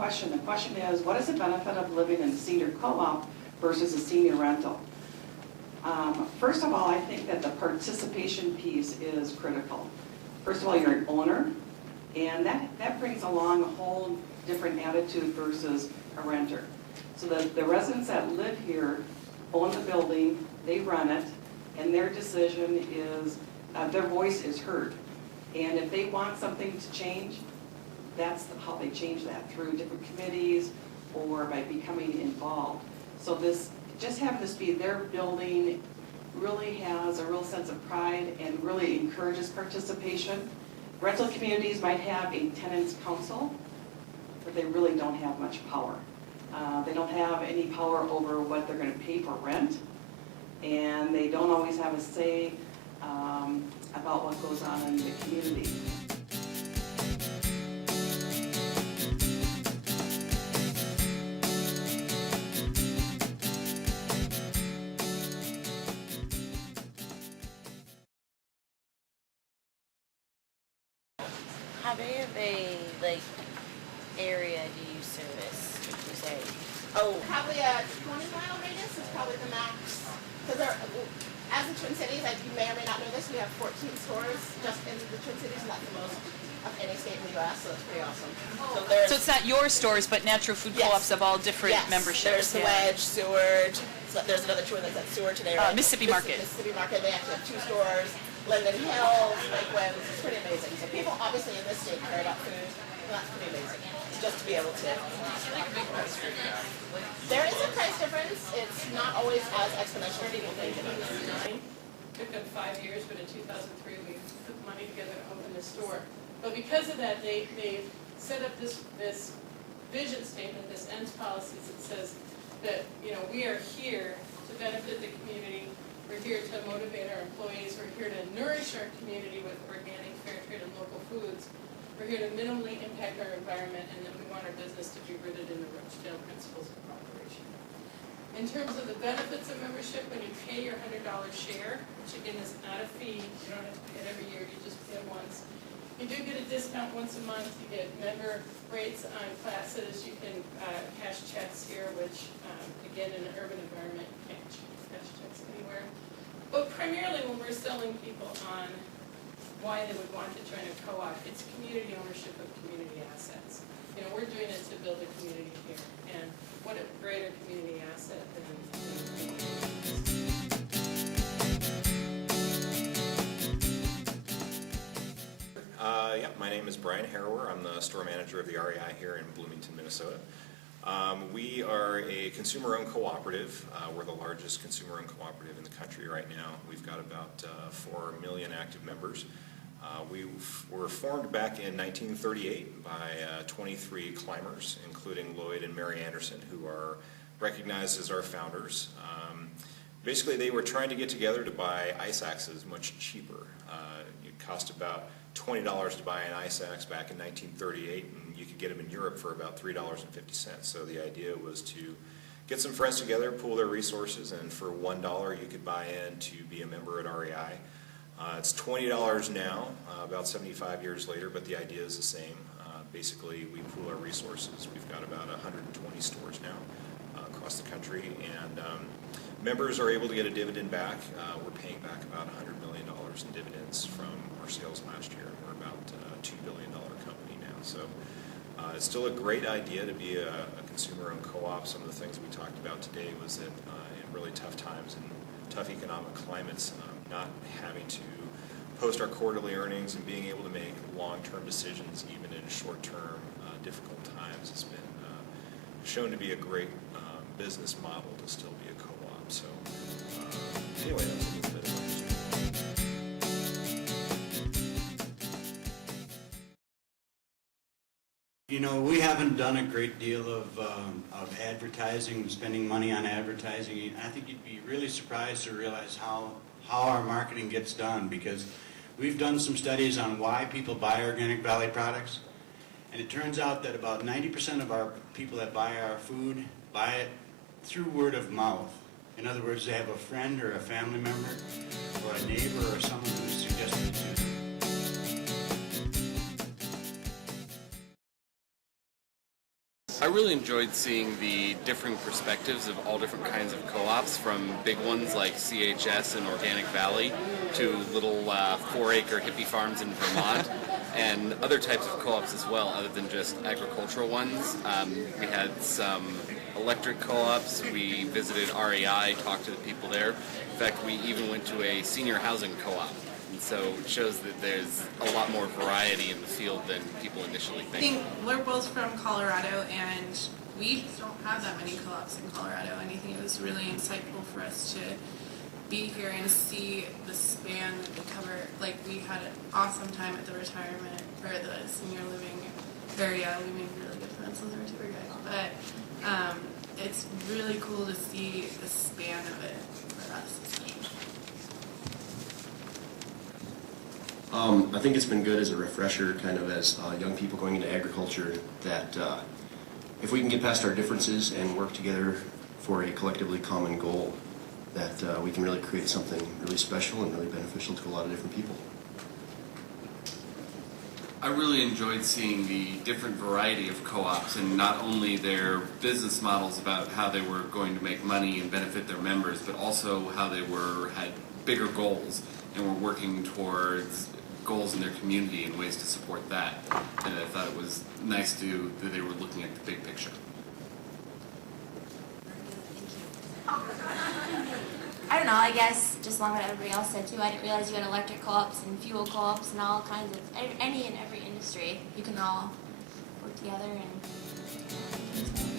question. The question is, what is the benefit of living in a senior co-op versus a senior rental? First of all, I think that the participation piece is critical. First of all, you're an owner, and that brings along a whole different attitude versus a renter. So the residents that live here own the building, they run it, and their decision is, their voice is heard. And if they want something to change, that's how they change that, through different committees or by becoming involved. So this, just having this be their building really has a real sense of pride and really encourages participation. Rental communities might have a tenants council, but they really don't have much power. They don't have any power over what they're going to pay for rent, and they don't always have a say about what goes on in the community. How big of a area do you service, would you say? Oh, probably a 20-mile radius is probably the max. Because as the Twin Cities, as you may or may not know this, we have 14 stores just in the Twin Cities, and that's the most of any state in the U.S., so it's pretty awesome. So it's not your stores, but natural food co-ops of all different memberships. There's the Wedge, Seward. So there's another two that's at Seward today, right? Mississippi Market. Mississippi Market. They actually have 2 stores. Linden Hills, Lakewood. It's pretty amazing. So people obviously in this state care about food, and that's pretty amazing. Just to be able to. There is a price difference. It's not always as exponential as people think it is. It took them 5 years, but in 2003 we put money together to open the store. But because of that, they set up this vision statement, this ends policies that says that, you know, we are here to benefit the community. We're here to motivate our employees. We're here to nourish our community with organic, fair trade, and local foods. We're here to minimally impact our environment, and then we want our business to be rooted in the Rochdale principles of cooperation. In terms of the benefits of membership, when you pay your $100 share, which again is not a fee, you don't have to pay it every year, you just pay it once. You do get a discount once a month. You get member rates on classes. You can cash checks here, which again in an urban environment you can't cash checks anywhere. But primarily when we're selling people on why they would want to join a co-op, it's community ownership of community assets. You know, we're doing it to build a community here, and what a greater community asset than Yeah, my name is Brian Harrower. I'm the store manager of the REI here in Bloomington, Minnesota. We are a consumer-owned cooperative. We're the largest consumer-owned cooperative in the country right now. We've got about 4 million active members. We were formed back in 1938 by 23 climbers, including Lloyd and Mary Anderson, who are recognized as our founders. Basically, they were trying to get together to buy ice axes much cheaper. It cost about $20 to buy an ice axe back in 1938, and you could get them in Europe for about $3.50. So the idea was to get some friends together, pool their resources, and for $1 you could buy in to be a member at REI. It's $20 now, about 75 years later, but the idea is the same. Basically, we pool our resources. We've got about 120 stores now across the country, and members are able to get a dividend back. We're paying back about $100 million in dividends from our sales last year. We're about a $2 billion company now. So it's still a great idea to be a consumer-owned co-op. Some of the things we talked about today was that in really tough times and tough economic climates, not having to post our quarterly earnings and being able to make long-term decisions even in short-term difficult times has been shown to be a great business model to still be a co-op. So anyway, that's a little bit of it. You know, we haven't done a great deal of advertising, spending money on advertising. I think you'd be really surprised to realize how our marketing gets done, because we've done some studies on why people buy Organic Valley products, and it turns out that about 90% of our people that buy our food buy it through word of mouth. In other words, they have a friend or a family member or a neighbor or someone who suggested it to them. really enjoyed seeing the different perspectives of all different kinds of co-ops, from big ones like CHS and Organic Valley to little 4-acre hippie farms in Vermont, and other types of co-ops as well, other than just agricultural ones. We had some electric co-ops. We visited REI, talked to the people there. In fact, we even went to a senior housing co-op. And so it shows that there's a lot more variety in the field than people initially I think. think we're both from Colorado, and we don't have that many co-ops in Colorado, and I think it was really insightful for us to be here and see the span that they cover. Like, we had an awesome time at the retirement, or the senior living area. We made really good friends with our tour guide, but it's really cool to see the span of it for us, especially. I think it's been good as a refresher, kind of as young people going into agriculture, that if we can get past our differences and work together for a collectively common goal, that we can really create something really special and really beneficial to a lot of different people. I really enjoyed seeing the different variety of co-ops, and not only their business models about how they were going to make money and benefit their members, but also how they had bigger goals and were working towards goals in their community and ways to support that. And I thought it was nice that they were looking at the big picture. I don't know, I guess just along what everybody else said too, I didn't realize you had electric co-ops and fuel co-ops and all kinds of, any and every industry. You can all work together and